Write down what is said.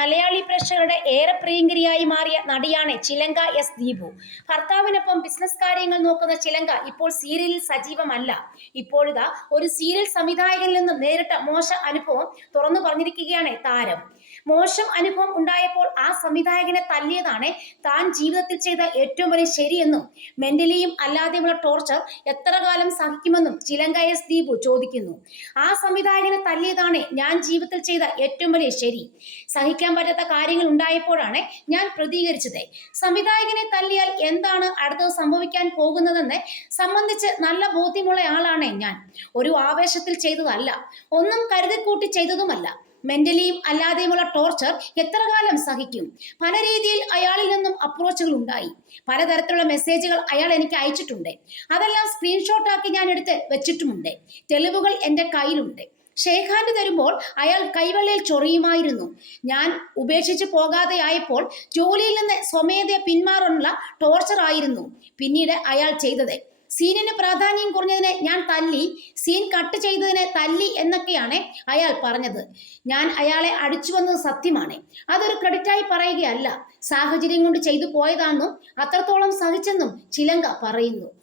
മലയാളി പ്രേക്ഷകരുടെ ഏറെ പ്രിയങ്കരിയായി മാറിയ നടിയാണ് ചിലങ്ക എസ് ദീപു. ഭർത്താവിനൊപ്പം ബിസിനസ് കാര്യങ്ങൾ നോക്കുന്ന ചിലങ്ക ഇപ്പോൾ സീരിയലിൽ സജീവമല്ല. ഇപ്പോഴിതാ ഒരു സീരിയൽ സംവിധായകനിൽ നിന്നും നേരിട്ട മോശം അനുഭവം തുറന്നു പറഞ്ഞിരിക്കുകയാണ് താരം. മോശം അനുഭവം ഉണ്ടായപ്പോൾ ആ സംവിധായകനെ തല്ലിയതാണ് താൻ ജീവിതത്തിൽ ചെയ്ത ഏറ്റവും വലിയ ശരിയെന്നും മെന്റലിയും അല്ലാതെയുമുള്ള ടോർച്ചർ എത്ര കാലം സഹിക്കുമെന്നും ചിലങ്ക എസ് ദീപു ചോദിക്കുന്നു. ആ സംവിധായകനെ തല്ലിയതാണ് ഞാൻ ജീവിതത്തിൽ ചെയ്ത ഏറ്റവും വലിയ ശരി. സഹിക്കാൻ പറ്റാത്ത കാര്യങ്ങൾ ഉണ്ടായപ്പോഴാണ് ഞാൻ പ്രതികരിച്ചത്. സംവിധായകനെ തല്ലിയാൽ എന്താണ് അടുത്തത് സംഭവിക്കാൻ പോകുന്നതെന്ന് സംബന്ധിച്ച് നല്ല ബോധ്യമുള്ള ആളാണ് ഞാൻ. ഒരു ആവേശത്തിൽ ചെയ്തതല്ല ഒന്നും കരുതിക്കൂട്ടി ചെയ്തതുമല്ല. മെന്റലിയും അല്ലാതെയുമുള്ള ടോർച്ചർ എത്ര കാലം സഹിക്കും? പല രീതിയിൽ അയാളിൽ നിന്നും അപ്രോച്ചുകൾ ഉണ്ടായി. പലതരത്തിലുള്ള മെസ്സേജുകൾ അയാൾ എനിക്ക് അയച്ചിട്ടുണ്ട്. അതെല്ലാം സ്ക്രീൻഷോട്ടാക്കി ഞാൻ എടുത്ത് വെച്ചിട്ടുമുണ്ട്. തെളിവുകൾ എന്റെ കയ്യിലുണ്ട്. ഹാൻഡ് തരുമ്പോൾ അയാൾ കൈവെള്ളയിൽ ചൊറിയുമായിരുന്നു. ഞാൻ ഉപേക്ഷിച്ച് പോകാതെ ആയപ്പോൾ ജോലിയിൽ നിന്ന് സ്വമേധയ പിന്മാറാനുള്ള ടോർച്ചർ ആയിരുന്നു. പിന്നീട് അയാൾ ചെയ്തത്. സീനിന് പ്രാധാന്യം കുറഞ്ഞതിനെ ഞാൻ തല്ലി സീൻ കട്ട് ചെയ്തതിനെ തല്ലി എന്നൊക്കെയാണ് അയാൾ പറഞ്ഞത്. ഞാൻ അയാളെ അടിച്ചു വന്നത് സത്യമാണ്. അതൊരു ക്രെഡിറ്റായി പറയുകയല്ല. സാഹചര്യം കൊണ്ട് ചെയ്തു പോയതാണെന്നും അത്രത്തോളം സഹിച്ചെന്നും ചിലങ്ക പറയുന്നു.